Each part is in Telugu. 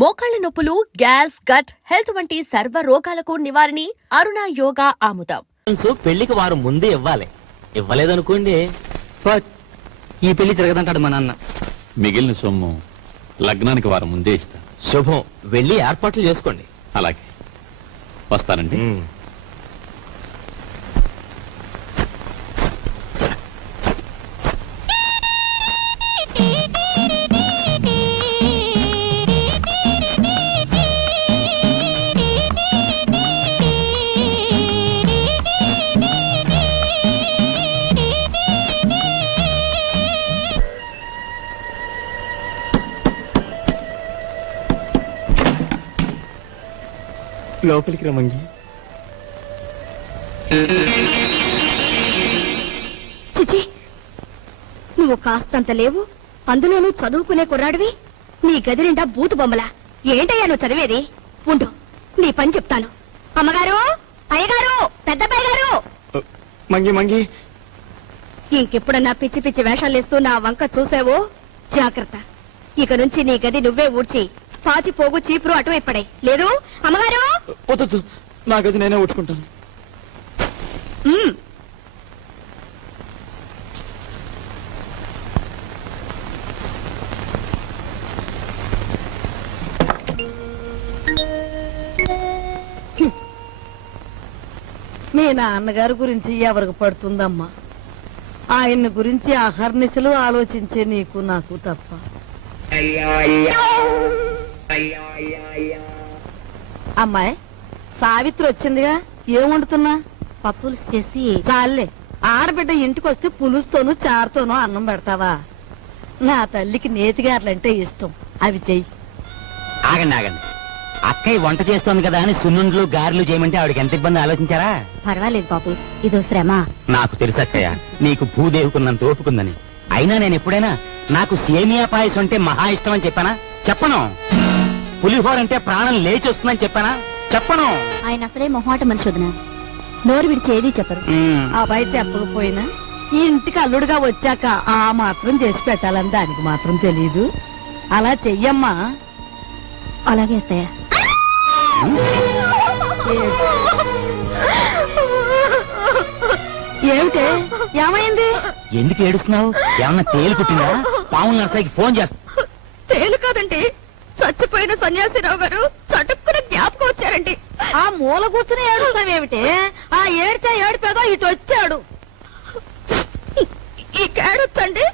మోకాళ్ల నొప్పులు, గ్యాస్, గట్ హెల్త్ వంటి సర్వ రోగాలకు నివారణి అరుణ యోగా ఆముదం. పెళ్లికి వారం ముందే ఇవ్వాలి. ఇవ్వలేదనుకోండి ఈ పెళ్లి జరగదంటాడు మా నాన్న. మిగిలిన సొమ్ము లగ్నానికి వారం ముందే ఇస్తా. శుభం, వెళ్ళి ఏర్పాట్లు చేసుకోండి. అలాగే వస్తానండి. లోపలికి రమంగి. చిచి, నువ్వు కాస్తంత లేవు, అందులోనూ చదువుకునే కుర్రాడివి. నీ గది నిండా బూతు బొమ్మలా. ఏంటయ్యా నువ్వు చదివేది? ఉండు, నీ పని చెప్తాను. అమ్మగారు, అయ్యగారు, పెద్దబ్బాయి గారు. మంగి మంగి, ఇంకెప్పుడన్నా పిచ్చి పిచ్చి వేషాలేస్తూ నా వంక చూసావో జాగ్రత్త. ఇక నుంచి నీ గది నువ్వే ఊడ్చి పాచి పోగు చీపురు అటువైపడాయి. లేదు అమ్మగారు? వద్దు, నా గది నేనే ఊడ్చుకుంటాను. మీ నాన్నగారి గురించి ఎవరికి పడుతుందమ్మా? ఆయన గురించి అహర్నిశలు ఆలోచించే నీకు నాకు తప్ప. అమ్మాయి సావిత్రి వచ్చిందిగా, ఏం వండుతున్నా? పప్పులు చేసి చాలే, ఆడబిడ్డ ఇంటికి వస్తే పులుసుతోనూ చారుతోనూ అన్నం పెడతావా? నా తల్లికి నేతిగారులంటే ఇష్టం, అవి చెయ్యి. ఆగండి ఆగండి, అక్కయ్య వంట చేస్తోంది కదా అని సున్నుండ్లు గారెలు చేయమంటే ఆవిడకి ఎంత ఇబ్బంది ఆలోచించారా? పర్వాలేదు బాబు, ఇదో శ్రమ. నాకు తెలుసు అక్కయ్య, నీకు భూదేవుకున్నంత ఓపుకుందని. అయినా నేను ఎప్పుడైనా నాకు సేమియా పాయసం అంటే మహా ఇష్టం అని చెప్పానా? చెప్పను. పులిహోర అంటే ప్రాణం లేచి వస్తుందని చెప్పానా? చెప్పను. ఆయన అసలే మొహమాట మనిషి వదినా, నోరు విడిచేది చెప్పరు. అబ్బాయి చెప్పకపోయినా ఈ ఇంటికి అల్లుడుగా వచ్చాక ఆ మాత్రం చేసి పెట్టాలని దానికి మాత్రం తెలీదు. అలా చెయ్యమ్మా. అలాగే అత్తయ్య. ఏమిటే, ఏమైంది? ఎందుకు ఏడుస్తున్నావు? ఏమన్నా తేలు కుట్టిందా? పావుల నర్సయ్యకి ఫోన్ చేస్తా. తేలు కాదండి, చచ్చిపోయిన సన్యాసిరావు గారు చటుక్కున జ్ఞాపకం వచ్చారండి. ఆ మూల కూర్చుని ఏడుస్తావేమిటే? ఆ ఏడ్చా ఏడిపేదో ఇటు వచ్చాడు. ఈ కేడొచ్చండి.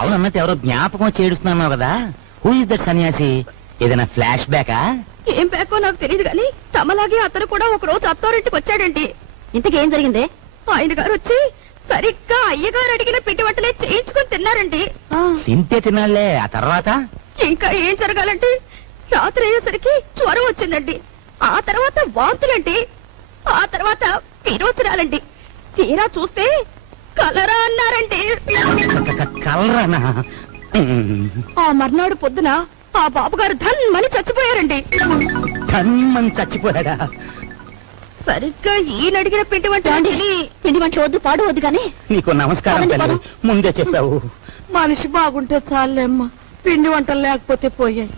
అవునన్నట్టు ఎవరో జ్ఞాపకం వచ్చి ఏడుస్తున్నావు కదా, హూ ఇస్ దట్ సన్యాసి? ఏదైనా ఫ్లాష్ బ్యాకా? ఏం బ్యాకో నాకు తెలియదు గాని తమలాగే అతను కూడా ఒక రోజు అత్తారింటికి వచ్చాడండి. ఇంతకేం జరిగిందే? ఆయన గారు వచ్చి సరిగ్గా అయ్యగారు అడిగిన పిండి వంటలే చేయించుకుని తిన్నారండి. తింటే తినాలే, ఆ తర్వాత ఇంకా ఏం జరగాలండి? రాత్రి అయ్యేసరికి జ్వరం వచ్చిందండి, ఆ తర్వాత వాంతులండి, ఆ తర్వాత విరోచనాలండి. తీరా చూస్తే కలరా అన్నారండి. కలరానా? ఆ మర్నాడు పొద్దున ఆ బాబుగారు ధన్మని చచ్చిపోయారండి. ధన్మని చచ్చిపోయాడా? సరిగ్గా ఈయన అడిగిన పిండి వంటలు వద్దు, పాడు వద్దు కానీ. నీకు నమస్కారం తల్లి, ముందే చెప్పావు. మనిషి బాగుంటే చాలేమ్మా, పిండి వంటలు లేకపోతే పోయాయి.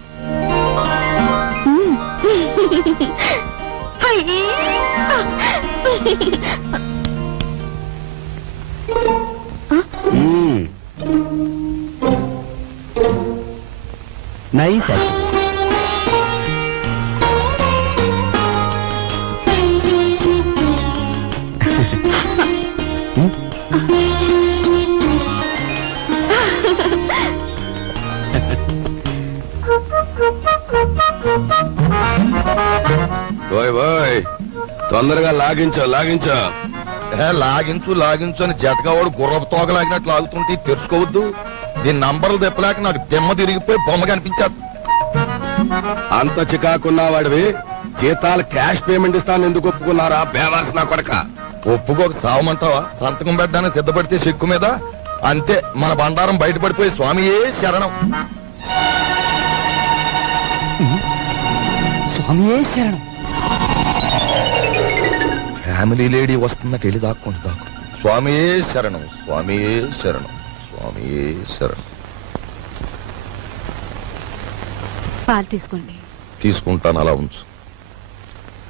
నైస్. తొందరగా లాగించో లాగించు అని జతకావాడు గుర్రపు తోక లాగినట్లు లాగుతుంటే తెరుచుకోవద్దు. దీని నంబర్లు తెప్పలేక నాకు దిమ్మ తిరిగిపోయి బొమ్మ కనిపించేస్తా. అంత చికాకున్నా వాడివి జీతాలు క్యాష్ పేమెంట్ ఇస్తాను ఎందుకు ఒప్పుకున్నారా? బేవాల్సిన కొడక. ఒప్పుకోక సావమంటావా? సంతకం పెట్టడానికి సిద్ధపడితే చెక్కు మీద అంతే మన బండారం బయటపడిపోయి స్వామియే శరణం. స్వామియే శరణం. ఫ్యామిలీ లేడీ వస్తున్నట్టు వెళ్ళి దాక్కుంటా. స్వామియే శరణం, స్వామియే శరణం, స్వామియే శరణం. పాలు తీసుకోండి. తీసుకుంటాను, అలా ఉంచు.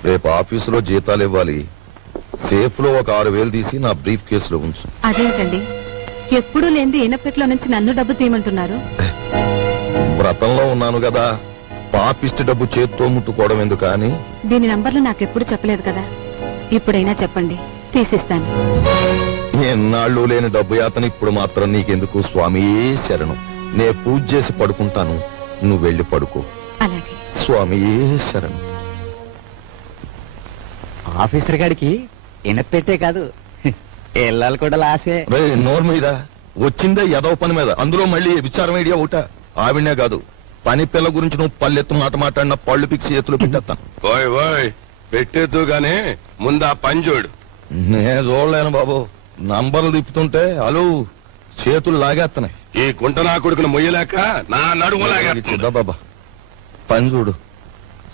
రేపు ఆఫీసులో జీతాలు ఇవ్వాలి. సేఫ్ లో ఒక 6,000 తీసి నా బ్రీఫ్ కేసులో ఉంచు. అదేంటండి ఎప్పుడూ లేని ఈనపెట్లో నుంచి నన్ను డబ్బు తీయమంటున్నారు? వ్రతంలో ఉన్నాను కదా, పాపిష్టి డబ్బు చేత్తో ముట్టుకోవడం ఎందుకు అని. దీని నంబర్లు నాకెప్పుడు చెప్పలేదు కదా, ఇప్పుడైనా చెప్పండి, తీసిస్తాను. ఎన్నాళ్ళు లేని డబ్బు యాతన ఇప్పుడు మాత్రం నీకెందుకు? స్వామి శరణం. నే పూజ చేసి పడుకుంటాను, నువ్వు వెళ్ళి పడుకో. అలాగే. స్వామి శరణం. ఆఫీసర్ గారికి ఇనపెట్టే కాదు, ఇళ్ళాలు కూడా లాసే. రే నోరు మీద వచ్చిందే ఎదవ పని మీద, అందులో మళ్ళీ విచారం ఐడియా ఒకట. ఆవిడనే కాదు, పని పిల్ల గురించి నువ్వు పల్లెత్తు మాట మాట్లాడిన పళ్ళు పిక్సి చేతులు పెట్టేస్తాను. ఓయ్ ఓయ్ పెట్టేద్దు గాని ముందా పని చూడు. నే చూడలేను బాబు, నంబర్లు తిప్పుతుంటే అలు చేతులు లాగేస్తున్నాయి. ఈ గుంట నా కొడుకును మొయ్యలేక నా నడుము లాగేస్తుంది. బాబా పని చూడు.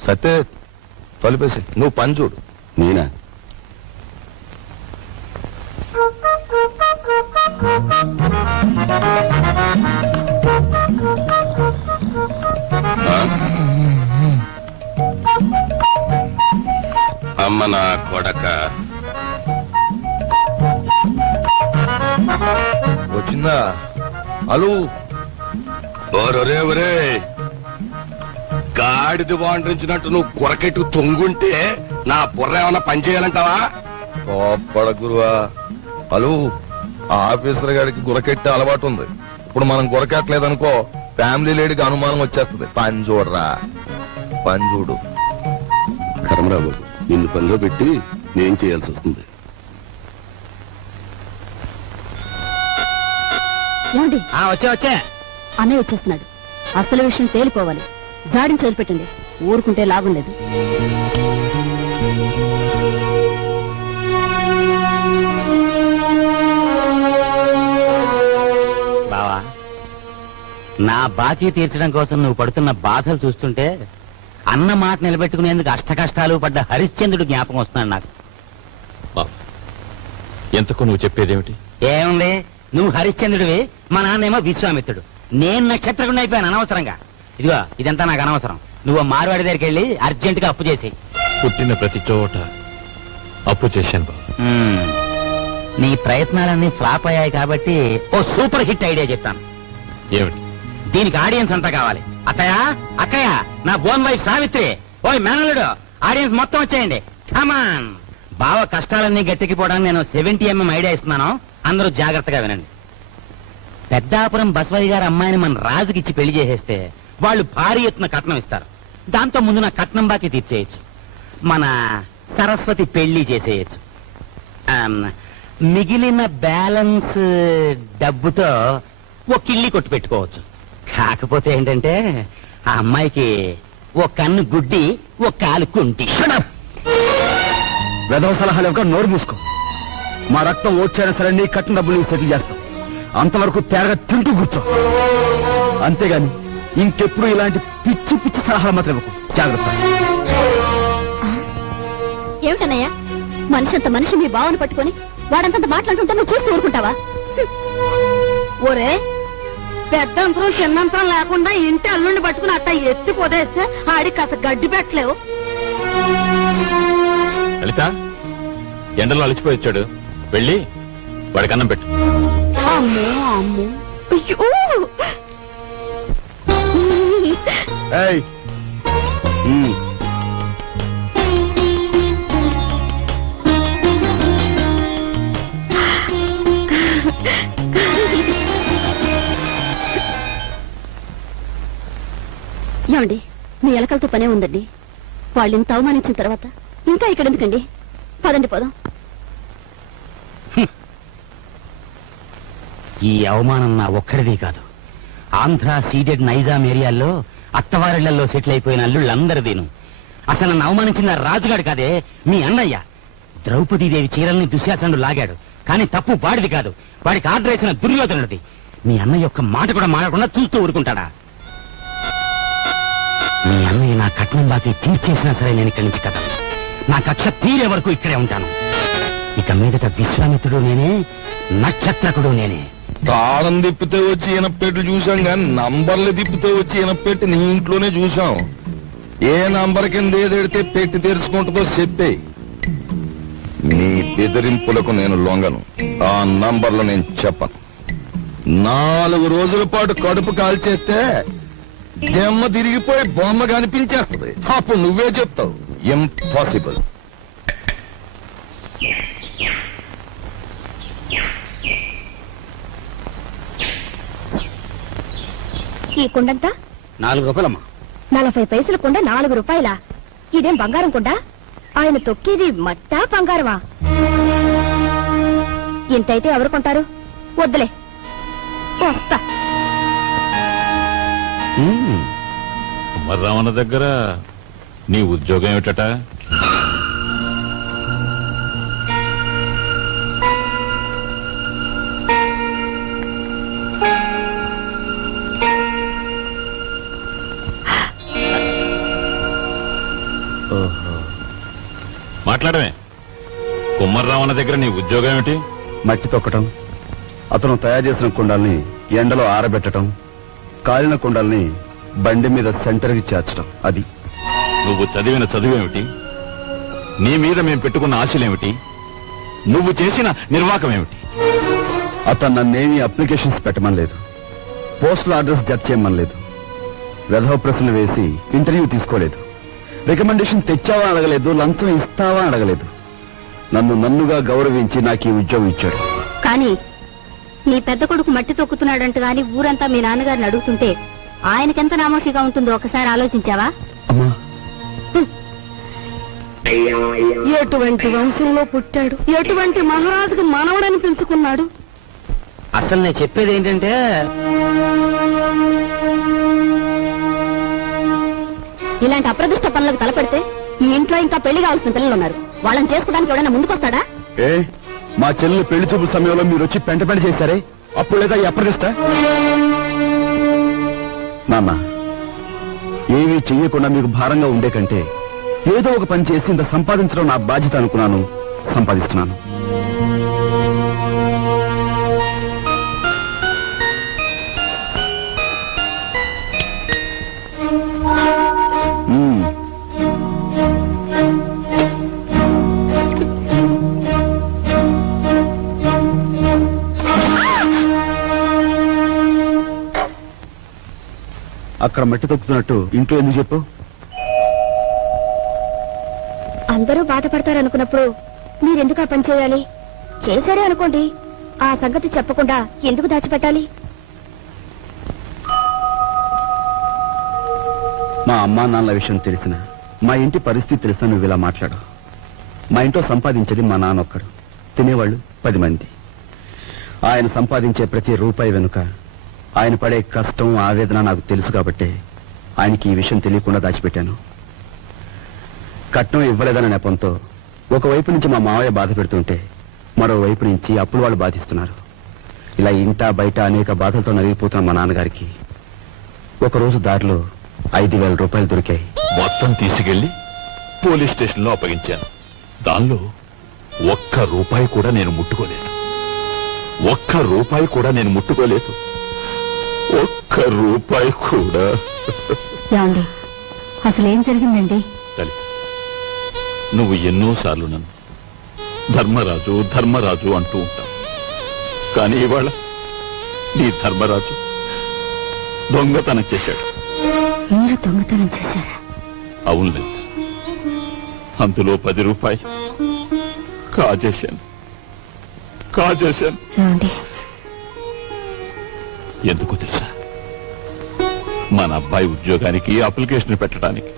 సత్తే తలుపేసి నువ్వు పని చూడు. నేనా? అమ్మ నా కొడక వచ్చిందా అలు? ఒరే ఒరే గాడిది వాండ్రించినట్టు నువ్వు కొరకెట్టు తొంగుంటే నా బుర్ర ఏమన్నా పని చేయాలంటావా? కోప్పడ గురువా. అలు ఆఫీసర్ గారికి గురకెట్టే అలవాటు ఉంది. ఇప్పుడు మనం గురకెట్టలేదనుకో ఫ్యామిలీ లేడీకి అనుమానం వచ్చేస్తుంది. పని చూడరా, పని చూడు. కర్మరావు నిన్ను పనిలో పెట్టి నేను చేయాల్సి వస్తుంది. ఏమండి వచ్చే అన్నయ్య వచ్చేస్తున్నాడు. అసలు విషయం తేలిపోవాలి. జాడిని వదిలిపెట్టండి, ఊరుకుంటే లాభం లేదు. బావా, నా బాకీ తీర్చడం కోసం నువ్వు పడుతున్న బాధలు చూస్తుంటే అన్న మాట నిలబెట్టుకునేందుకు అష్ట కష్టాలు పడ్డ హరిశ్చంద్రుడు జ్ఞాపకం వస్తున్నాడు నాకు. ఎంతకు నువ్వు చెప్పేదేమిటి? ఏముంది, నువ్వు హరిశ్చంద్రుడివి, మా నాన్నేమో విశ్వామిత్రుడు. నేను నక్షత్రకుండా అయిపోయాను అనవసరంగా. ఇదిగో ఇదంతా నాకు అనవసరం. నువ్వు మారువాడి దగ్గరికి వెళ్ళి అర్జెంటుగా అప్పు చేసి. పుట్టిన ప్రతి చోట అప్పు చేశాను బాబు. నీ ప్రయత్నాలన్నీ ఫ్లాప్ అయ్యాయి కాబట్టి ఓ సూపర్ హిట్ ఐడియా చెప్తాను. ఏమిటి? దీనికి ఆడియన్స్ అంతా కావాలి. అత్తయ్య, అక్కయ్య, నా ఓన్ వైఫ్ సావిత్రి, ఓయ్ మేనలుడు, ఆడియన్స్ మొత్తం వచ్చేయండి. కమాన్. బావ కష్టాలన్నీ గట్టెక్కిపోవడానికి నేను 70mm ఐడియా ఇస్తున్నాను. అందరూ జాగ్రత్తగా వినండి. పెద్దాపురం బసవయ్య గారి అమ్మాయిని మన రాజుకిచ్చి పెళ్లి చేసేస్తే వాళ్ళు భారీ ఎత్తున కట్నం ఇస్తారు. దాంతో ముందు నా కట్నం బాకీ తీర్చేయచ్చు. మన సరస్వతి పెళ్లి చేసేయచ్చు. మిగిలిన బ్యాలెన్స్ డబ్బుతో ఓ కిళ్ళి కొట్టు పెట్టుకోవచ్చు. కాకపోతే ఏంటంటే ఆ అమ్మాయికి ఓ కన్ను గుడ్డి, ఓ కాలు కుంటి. వెధవ సలహాలు ఒక నోరు మూసుకో. మా రక్తం ఓడ్చైనా సరే నీ కట్టిన డబ్బులు సెటిల్ చేస్తాం. అంతవరకు తేరగా తింటూ కూర్చో. అంతేగాని ఇంకెప్పుడు ఇలాంటి పిచ్చి పిచ్చి సలహాలు మాత్రం ఇవ్వకు. జాగ్రత్త. ఏమిటన్నయ్యా, మనిషి అంత మనిషి మీ బావను పట్టుకొని వాడంతంత మాట్లాడుతుంటే నువ్వు చూస్తూ ఊరుకుంటావా? ఒరే, పెద్దంతరం చిన్నంతరం లేకుండా ఇంటి అల్లుండి పట్టుకుని అట్ట ఎత్తి పొదేస్తే ఆడికి కాస్త గడ్డి పెట్టలేవు. లలిత, ఎండలో అలసిపోయి వచ్చాడు, వెళ్ళి వాడికి అన్నం పెట్టు. అమ్మో అమ్మో, అయ్యో. ఏయ్, ఏమండి, మీ ఎలకలతో పనే ఉందండి. వాళ్ళు ఇంత అవమానించిన తర్వాత ఇంకా ఇక్కడ ఎందుకండి? పదండి పోదాం. ఈ అవమానం నా ఒక్కడిది కాదు. ఆంధ్ర సీడెడ్ నైజాం ఏరియాల్లో అత్తవారిళ్లలో సెటిల్ అయిపోయిన అల్లుళ్ళందరిదీను. అసలు నన్ను అవమానించిన రాజుగాడు కాదే, మీ అన్నయ్య. ద్రౌపదీదేవి చీరల్ని దుశ్శాసనుడు లాగాడు, కానీ తప్పు వాడిది కాదు, వాడికి ఆర్డర్ వేసిన దుర్యోధనుడిది. మీ అన్నయ్య ఒక్క మాట కూడా మాడకుండా చూస్తూ ఊరుకుంటాడా? మీ అన్నయ్య నా కట్నం బాకీ తీర్చేసినా సరే నేను ఇక్కడి నుంచి కదలను. నా కక్ష తీరే వరకు ఇక్కడే ఉంటాను. ఇక మీదట విశ్వామిత్రుడు నేనే, నక్షత్రకుడు నేనే. తాళం తిప్పితే వచ్చి ఇనపెట్టి చూసాం కానీ నంబర్లు తిప్పితే వచ్చి ఇనపెట్టి నీ ఇంట్లోనే చూసాం. ఏ నంబర్ కింద ఏదెడితే పెట్టి తెరుచుకుంటుందో చెప్పే. నీ బెదిరింపులకు నేను లొంగను. ఆ నంబర్లు నేను చెప్పను. 4 రోజుల పాటు కడుపు కాల్చేస్తే దెమ్మ తిరిగిపోయి బొమ్మ కనిపించేస్తుంది. అప్పుడు నువ్వే చెప్తావు ఇంపాసిబుల్. ఈ కుండంతా 4 రూపాయలమ్మా. 40 పైసల కుండ 4 రూపాయలా? ఇదేం బంగారం కుండ? ఆయన తొక్కేది మట్టా బంగారమా? ఇంతైతే ఎవరు కొంటారు? వద్దులే, వస్తా. కుమ్మర్రామన్న దగ్గర నీ ఉద్యోగం ఏమిటట? మాట్లాడమే. కుమ్మర్రామన్న దగ్గర నీ ఉద్యోగం ఏమిటి? మట్టి తొక్కటం, అతను తయారు చేసిన కుండాల్ని ఎండలో ఆరబెట్టడం, కాలిన కుండాల్ని బండి మీద సెంటర్కి చేర్చడం. అది. నువ్వు చదివిన చదువేమిటి? నీ మీద మేం పెట్టుకున్న ఆశలేమిటి? నువ్వు చేసిన నిర్వాకం ఏమిటి? అతను నన్నేమీ అప్లికేషన్స్ పెట్టమనలేదు, పోస్టల్ అడ్రస్ జత చేయమనలేదు, వెధవ ప్రశ్నలు వేసి ఇంటర్వ్యూ తీసుకోలేదు, రికమెండేషన్ తెచ్చావా అడగలేదు, లంచం ఇస్తావా అడగలేదు. నన్నుగా గౌరవించి నాకు ఈ ఉద్యోగం ఇచ్చాడు. కానీ నీ పెద్ద కొడుకు మట్టి తొక్కుతున్నాడంట గాని ఊరంతా మీ నాన్నగారిని అడుగుతుంటే ఆయనకెంత నామోషిగా ఉంటుందో ఒకసారి ఆలోచించావా? అమ్మా, ఎటువంటి వంశంలో పుట్టాడు, ఎటువంటి మహారాజుకు మనవడని పెంచుకున్నాడు. అసలు నేను చెప్పేది ఏంటంటే, ఇలాంటి అప్రదిష్ట పనులకు తలపెడితే ఈ ఇంట్లో ఇంకా పెళ్లి కావాల్సిన పిల్లలు ఉన్నారు. వాళ్ళని చేసుకోవడానికి ఎవడైనా ముందుకొస్తాడా? ఏ మా చెల్లెలు పెళ్లి చూపు సమయంలో మీరు వచ్చి పెంట చేశారే, అప్పుడు లేదా ఈ అప్రదిష్ట? నాన్న, ఏమీ చెయ్యకుండా మీకు భారంగా ఉండే కంటే ఏదో ఒక పని చేసి ఇంత సంపాదించడం నా బాధ్యత అనుకున్నాను, సంపాదిస్తున్నాను. అక్కడ మట్టి తొక్కుతున్నట్టు ఇంట్లో ఎందుకు చెప్పు? అందరూ బాధపడతారనుకున్నప్పుడు మీరెందుకు ఆ పని చేయాలి? చేశారే అనుకోండి, ఆ సంగతి చెప్పకుండా ఎందుకు దాచిపెట్టాలి? మా అమ్మా నాన్నల విషయం తెలిసిన, మా ఇంటి పరిస్థితి తెలిసిన నువ్వు ఇలా మాట్లాడు. మా ఇంట్లో సంపాదించేది మా నాన్న ఒక్కడు, తినేవాళ్ళు 10 మంది. ఆయన సంపాదించే ప్రతి రూపాయి వెనుక ఆయన పడే కష్టం, ఆవేదన నాకు తెలుసు కాబట్టి ఆయనకి ఈ విషయం తెలియకుండా దాచిపెట్టాను. కట్నం ఇవ్వలేదన్న నెపంతో ఒకవైపు నుంచి మా మావయ్య బాధ పెడుతుంటే మరోవైపు నుంచి అప్పులు వాళ్ళు బాధిస్తున్నారు. ఇలా ఇంటా బయట అనేక బాధలతో నలిగిపోతున్న మా నాన్నగారికి ఒకరోజు దారిలో 5,000 రూపాయలు దొరికాయి. మొత్తం తీసుకెళ్లి పోలీస్ స్టేషన్ లో అప్పగించాను. దానిలో 1 రూపాయి కూడా నేను ముట్టుకోలేదు. 1 రూపాయి కూడా నేను ముట్టుకోలేదు. 1 రూపాయి కూడా. ఏమండి, అసలేం జరిగిందండి? లలిత, నువ్వు ఎన్నోసార్లు నన్ను ధర్మరాజు ధర్మరాజు అంటూ ఉంటావు. కానీ ఇవాళ నీ ధర్మరాజు దొంగతనం చేశాడు. మీరు దొంగతనం చేశారా? అవును లలిత, అందులో 10 రూపాయలు కాజేశాను. ఏమండి, ఎందుకు తెలుసా? మన అబ్బాయి ఉద్యోగానికి అప్లికేషన్ పెట్టడానికి.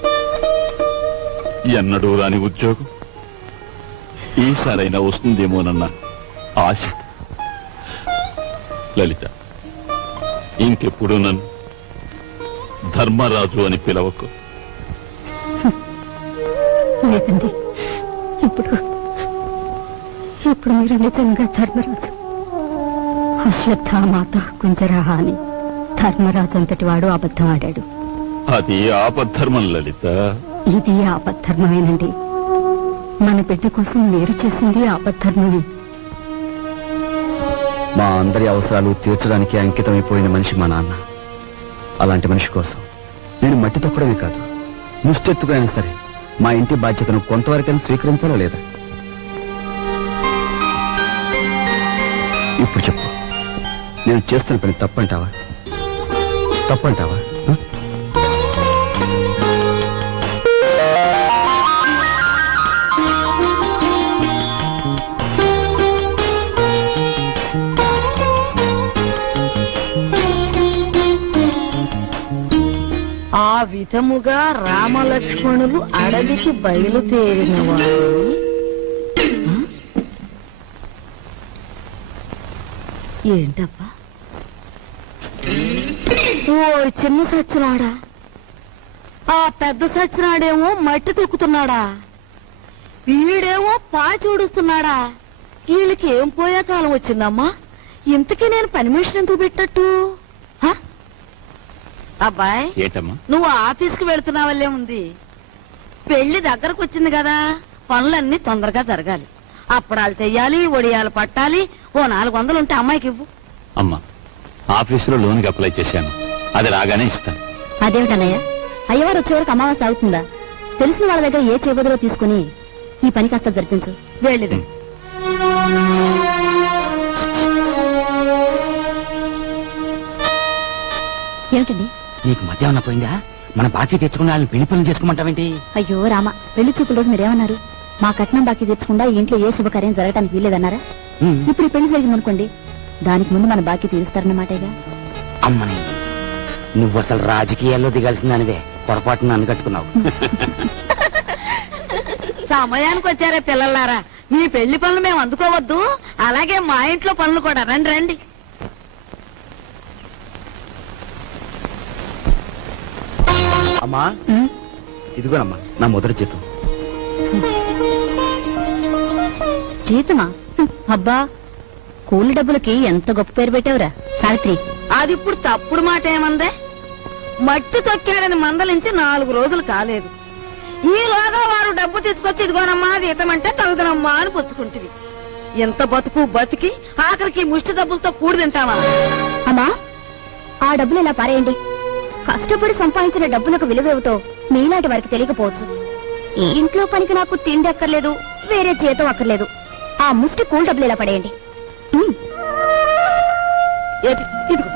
ఎన్నడూ రాని ఉద్యోగం ఈసారైనా వస్తుందేమోనన్న ఆశ. లలిత, ఇంకెప్పుడు నన్ను ధర్మరాజు అని పిలవకు. లేదండి, ఇప్పుడు మీరు నిజంగా ధర్మరాజు. అశ్వత్థామాత కుంజరహ అని ధర్మరాజు అంతటి వాడు అబద్ధం ఆడాడు. అది ఆపద్ధర్మం లలిత. ఇది ఆపద్ధర్మమేనండి. మన బిడ్డ కోసం మీరు చేసింది ఆపద్ధర్మమే. మా అందరి అవసరాలు తీర్చడానికి అంకితమైపోయిన మనిషి మా నాన్న. అలాంటి మనిషి కోసం నేను మట్టి తొక్కడమే కాదు, ముష్టెత్తుకైనా సరే మా ఇంటి బాధ్యతను కొంతవరకైనా స్వీకరించాలో లేదా? ఇప్పుడు చెప్పు, నేను చేస్తున్న పని తప్పంటావా? తప్పంటావా? ఆ? ఆ విధముగా రామలక్ష్మణులు అడవికి బయలుదేరిన వారు ఏంటబ్బా? ఓ చిన్న సచ్చినాడా, ఆ పెద్ద సచ్చినాడేమో మట్టి తొక్కుతున్నాడా, వీడేమో పాచి ఊడుస్తున్నాడా. వీళ్ళకి ఏం పోయే కాలం వచ్చిందమ్మా? ఇంతకీ నేను పని మనిషిని ఎందుకు పెట్టట్టు? హ? అబ్బాయ్, ఏటమ్మా? నువ్వు ఆఫీస్కి వెళుతున్నావల్లే ఉంది. పెళ్లి దగ్గరకు వచ్చింది కదా, పనులన్నీ తొందరగా జరగాలి. అప్పడాలు చెయ్యాలి, వడియాలు పట్టాలి. ఓ 400 ఉంటే అమ్మాయికి ఇవ్వు. అమ్మా, ఆఫీసులో లోన్కి అప్లై చేశాను, అది రాగానే ఇస్తాను. అదేమిటన్నయ్య, అయ్యవారు వచ్చే వరకు అమావాస్య అవుతుందా? తెలిసిన వాళ్ళ దగ్గర ఏ చేబదులో తీసుకుని ఈ పని కాస్త జరిపించు. వెళ్ళిది. ఏమిటండి? నీకు మధ్య ఉన్న పోయిందా? మన బాకీ తెచ్చుకుని వాళ్ళని పెళ్లి పనులు చేసుకోమంటావేంటి? అయ్యో రామ, పెళ్లి చూపుల రోజు మీరేమన్నారు? మా కట్నం బాకీ తెచ్చకుండా ఈ ఇంట్లో ఏ శుభకార్యం జరగడానికి వీల్లేదన్నారా? ఇప్పుడు ఈ పెళ్లి జరిగిందనుకోండి, దానికి ముందు మన బాకీ తీరుస్తారన్నమాటేగా. అమ్మని, నువ్వు అసలు రాజకీయాల్లో దిగాల్సిందానివే, పొరపాటున నన్ను కట్టుకున్నావు. సమయానికి వచ్చారే పిల్లలారా, మీ పెళ్లి పనులు మేము అందుకోవద్దు. అలాగే మా ఇంట్లో పనులు కూడా. రండి రండి. అమ్మా, ఇదిగోనమ్మా నా మొదటి జీతం. జీతమా? అబ్బా, కూలి డబ్బులకి ఎంత గొప్ప పేరు పెట్టావురా సావిత్రి. అది ఇప్పుడు తప్పుడు మాట ఏమందే? మట్టి తొక్కాడని మందలించి 4 రోజులు కాలేదు. ఈలోగా వారు డబ్బు తీసుకొచ్చి ఇదిగోనమ్మా జీతమంటే తగుదనమ్మా అని పుచ్చుకుంటివి. ఎంత బతుకు బతికి ఆఖరికి ముష్టి డబ్బులతో కూడి తింటావా? అమ్మా, ఆ డబ్బులు ఇలా పారేయండి. కష్టపడి సంపాదించిన డబ్బులకు విలువేమిటో మీలాంటి వారికి తెలియకపోవచ్చు. ఈ ఇంట్లో పనికి నాకు తిండి అక్కర్లేదు, వేరే జీతం అక్కర్లేదు. ఆ ముష్టి కూల్ డబ్బులు ఇలా పడేయండి. ఏది? ఇదిగో.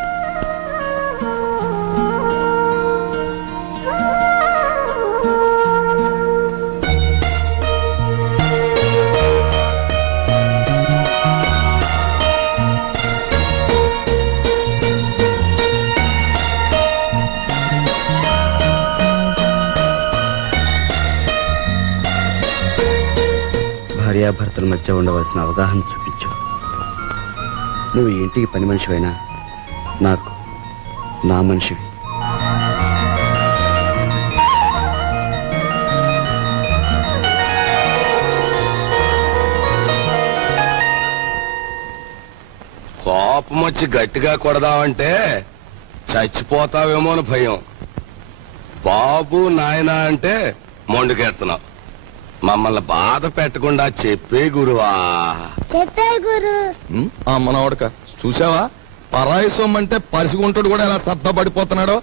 భార్యాభర్తల మధ్య ఉండవలసిన అవగాహన చూపించు. నువ్వు ఈ ఇంటికి పని మనిషివైనా నాకు నా మనిషివి. కోపం వచ్చి గట్టిగా కొడదామంటే చచ్చిపోతావేమో అని భయం. బాబు నాయనా అంటే మొండుకెడుతున్నావు. మమ్మల్ని బాధ పెట్టకుండా చెప్పే గురువా. మనవడక చూసావా, పరాయి సొమ్మంటే పరిసిగుంటాడు కూడా ఎలా సత్తపడిపోతున్నాడో.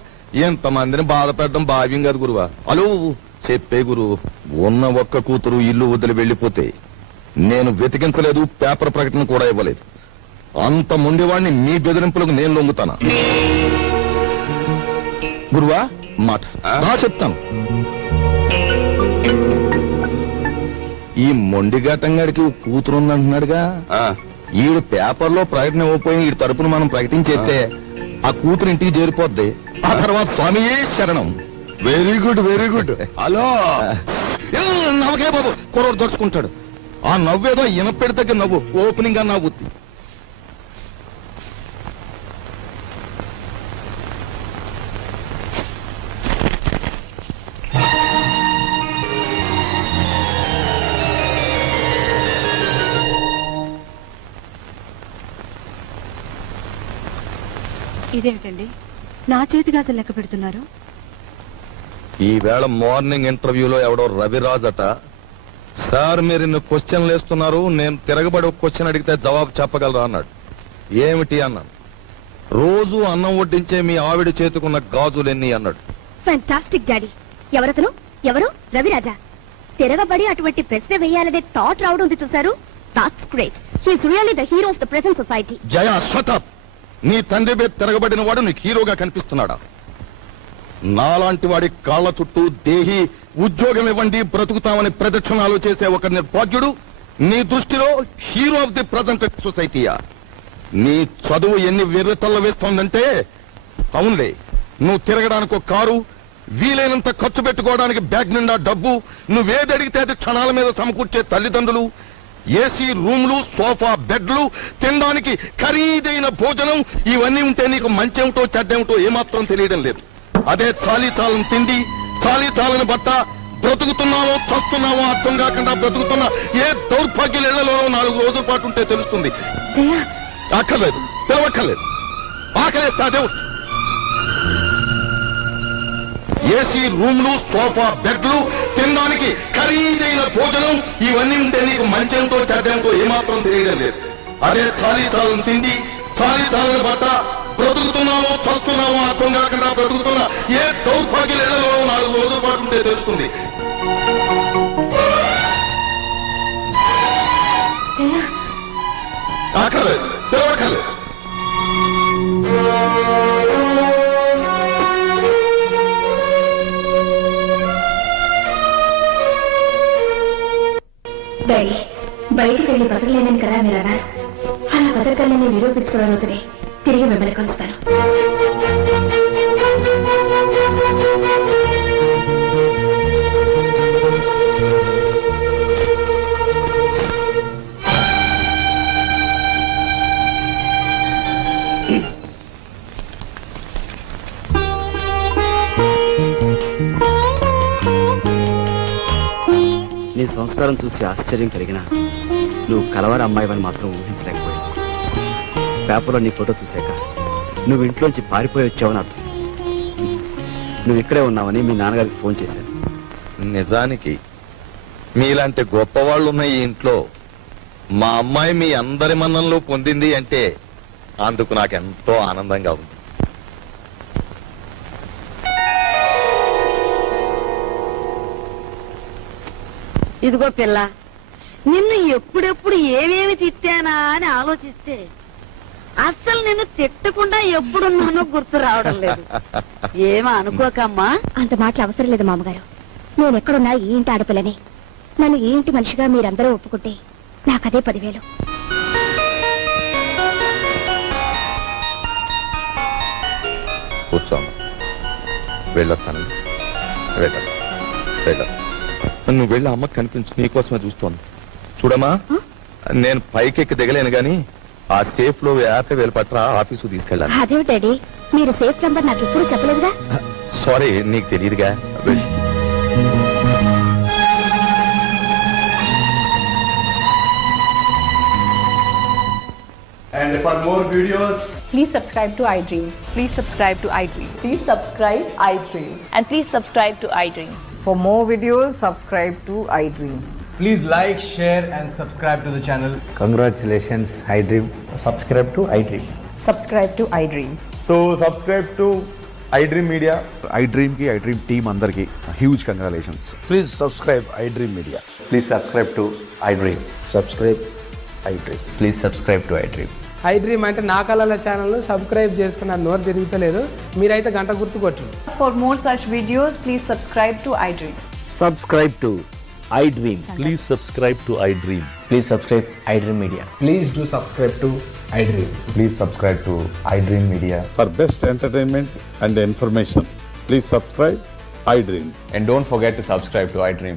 ఎంతమందిని బాధ పెట్టడం భావ్యం కాదు గురువా. అలో చెప్పే గురు, ఉన్న ఒక్క కూతురు ఇల్లు వదిలి వెళ్ళిపోతే నేను వెతికించలేదు, పేపర్ ప్రకటన కూడా ఇవ్వలేదు. అంత ముండివాడిని మీ బెదిరింపులకు నేను లొంగుతానా? గురువా మాట నా చెప్తాను. ఈ మొండిఘాటంగాడికి కూతురుందంటున్నాడుగా, ఈడు పేపర్లో ప్రకటన ఇవ్వకపోయి ఈ తరపున మనం ప్రకటించేస్తే ఆ కూతురు ఇంటికి చేరిపోద్ది. ఆ తర్వాత స్వామియే శరణం. Very good very good. Hello నవ్వకే బాబు, కుర్రోడు దొరుచుకుంటాడు. ఆ నవ్వేదో ఇనపెడి దగ్గర నవ్వు, ఓపెనింగ్ గా నవ్వుద్ది. ఇదేమిటండి, నా చేతి గాజులు లెక్క పెడుతున్నారు? ఈవేళ మార్నింగ్ ఇంటర్వ్యూలో ఎవడో రవిరాజ్ అట, సార్ మీరు ఇన్ని క్వశ్చన్లు వేస్తున్నారు, నేను తిరగబడి ఒక క్వశ్చన్ అడిగితే జవాబు చెప్పగలరా అన్నాడు. ఏమిటి అన్నాను. రోజు అన్నం వడ్డించే మీ ఆవిడ చేతుకున్న గాజులెన్ని అన్నాడు. Fantastic daddy. ఎవరతను? ఎవరు? రవిరాజా. తిరగబడి అటువంటి ప్రశ్న వేయాలనే థాట్ రావడం ఉంది చూశారు. That's great. He's really the hero of the present society. Jaya shut up. నీ తండ్రి మీద తిరగబడిన వాడు నీకు హీరోగా కనిపిస్తున్నాడా? నాలాంటి వాడి కాళ్ల చుట్టూ దేహి ఉద్యోగం ఇవ్వండి బ్రతుకుతామని ప్రదక్షిణాలు చేసే ఒక నిర్భాగ్యుడు నీ దృష్టిలో హీరో ఆఫ్ ది ప్రజెంట్ సొసైటీయా? నీ చదువు ఎన్ని వెర్రతల్ల వేస్తోందంటే, అవునులే, నువ్వు తిరగడానికి ఒక కారు, వీలైనంత ఖర్చు పెట్టుకోవడానికి బ్యాగ్ నిండా డబ్బు, నువ్వేది అడిగితే అది క్షణాల మీద సమకూర్చే తల్లిదండ్రులు, ఏసీ రూమ్లు, సోఫా బెడ్లు, తినడానికి ఖరీదైన భోజనం, ఇవన్నీ ఉంటే నీకు మంచేమిటో చెడ్డేమిటో ఏమాత్రం తెలియడం లేదు. అదే చాలీ చాలని తిండి, చాలీ చాలని బట్ట, బ్రతుకుతున్నావో చస్తున్నావో అర్థం కాకుండా బ్రతుకుతున్న ఏ దౌర్భాగ్యులలో 4 రోజుల పాటు ఉంటే తెలుస్తుంది. జయ, అక్కర్లేదు, పిలవక్కర్లేదు. ఆకలేస్తే అదే వస్తుంది. ఏసీ రూమ్లు, సోఫా బెడ్లు, తినడానికి ఖరీదైన భోజనం, ఇవన్నీ ఉంటే నీకు మంచేమిటో చెడ్డేమిటో ఏమాత్రం తెలియడం లేదు. అదే చాలీ చాలని తిండి, చాలీ చాలని బట్ట, బ్రతుకుతున్నావో చస్తున్నావో అర్థం కాకుండా బ్రతుకుతున్న ఏ దౌర్భాగ్యులలో 4 రోజుల పాటు ఉంటే తెలుస్తుంది. జయ, ఆకలేదు, పిలవక్కర్లేదు. డాడీ, బయటికి వెళ్ళి బతకలేనని కదా మీరు అన్నారు. అలా బతకలేని నిరూపించుకున్న రోజునే తిరిగి మిమ్మల్ని కలుస్తాను. నీ సంస్కారం చూసి ఆశ్చర్యం కలిగిన నువ్వు కలవర అమ్మాయివని మాత్రం ఊహించలేకపోయావు. పేపర్లో నీ ఫోటో చూశాక నువ్వు ఇంట్లోంచి పారిపోయి వచ్చావని అర్థం. నువ్వు ఇక్కడే ఉన్నావని మీ నాన్నగారికి ఫోన్ చేశాను. నిజానికి మీలాంటి గొప్పవాళ్ళు ఉన్న ఈ ఇంట్లో మా అమ్మాయి మీ అందరి మన్ననలు పొందింది అంటే అందుకు నాకెంతో ఆనందంగా ఉంది. ఇదిగో పిల్ల, నిన్ను ఎప్పుడెప్పుడు ఏమేమి తిట్టానా అని ఆలోచిస్తే అస్సలు నిన్ను తిట్టకుండా ఎప్పుడున్నానో గుర్తు రావడం లేదు. ఏమో అనుకోకమ్మా. అంత మాటలు అవసరం లేదు మామగారు. నేను ఎక్కడున్నా ఈ ఇంటి ఆడపిల్లని. నన్ను ఈ ఇంటి మనిషిగా మీరందరూ ఒప్పుకుంటే నాకదే 10,000. కూర్చోమ్మా, వెళ్ళొస్తాను. నువ్వు వెళ్ళి అమ్మకి కనిపించు, నీకోసమే చూస్తోంది. చూడమ్మా, నేను పైకెక్కి దిగలేను గాని ఆ సేఫ్ లో 50,000 పట్ల ఆఫీసు తీసుకెళ్ళాలి. అదే డాడీ, మీరు సేఫ్ నంబర్ నాకు ఎప్పుడు చెప్పలేదుగా. సారీ, నీకు తెలియదుగా. వెళ్ళి And for more videos, Please subscribe to iDream. Please subscribe to iDream. Please subscribe iDream. And please subscribe to iDream. For more videos, subscribe to iDream. please like, share, and subscribe to the channel. Congratulations, iDream. Subscribe to iDream. Subscribe to iDream. So, subscribe to iDream Media. iDream ki iDream team andarki huge congratulations. Please subscribe iDream media. Please subscribe to iDream. Subscribe iDream. Please subscribe to iDream. iDream అంటే నా కళల ఛానల్ సబ్స్క్రైబ్ చేసుకున్న నోరు తిరుగుతలేదు. మీరైతే గంట గుర్తు కొట్టండి. For more such videos, please subscribe to iDream. Subscribe to iDream. Please subscribe to iDream. Please subscribe iDream Media. Please do subscribe to iDream. Please subscribe to iDream Media. For best entertainment and information, please subscribe iDream. And don't forget to subscribe to iDream.